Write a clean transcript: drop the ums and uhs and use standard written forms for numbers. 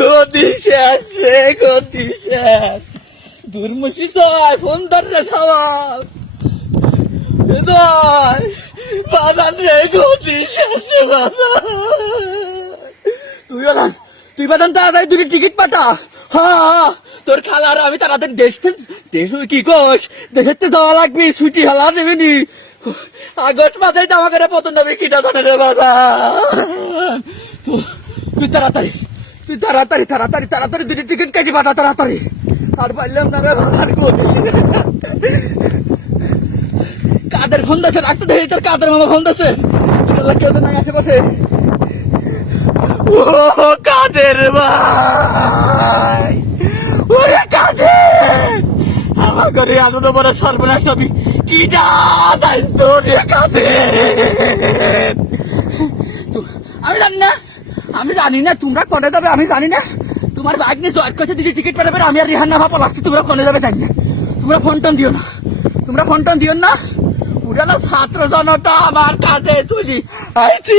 গতি শেষ রে, গতি শেষ। দুর্মুষি চায় ফোন ধর রে সবাই, বাজান রে, গতি শেষ রে বাজান। তুই বাজান তাড়াতাড়ি দুটি টিকিট পাঠা। হ্যাঁ, তোর খালার আমি তাড়াতাড়ি দেশ কি কোষ, দেশের তো যাওয়া লাগবে, ছুটি হালা দেবেনি। আগস্ট মাসে আমাকে পতন দেবে কিটা জানে রে বাজান। তুই তাড়াতাড়ি দুটি টিকিট কেটে পাঠা তাড়াতাড়ি। আর পারলাম না রে বাজার, কাদের ফোন দিয়েছে, রাখতে দেখি তোর কাদের মামা ফোন দিয়েছে। কেউ তো নাই আশেপাশে। ও কাদের ভাই, ওরে কাদের, আমার ঘরে এত বড় সর্বনাশ হবি কিটা দায়িত্ব রে কাদের। আমি জানি না তোমরা কনে যাবে, আমি জানি না। তোমার বাইক নিয়ে জয়েট করছে, দিদি টিকিট পেতে আমি আর রিহান না ভাপা লাগছে। তোমরা কনে যাবে জানি না। তোমরা ফোন টোন দিও না, পুরানো ছাত্র জনতা আমার কাছে চলি আইছি।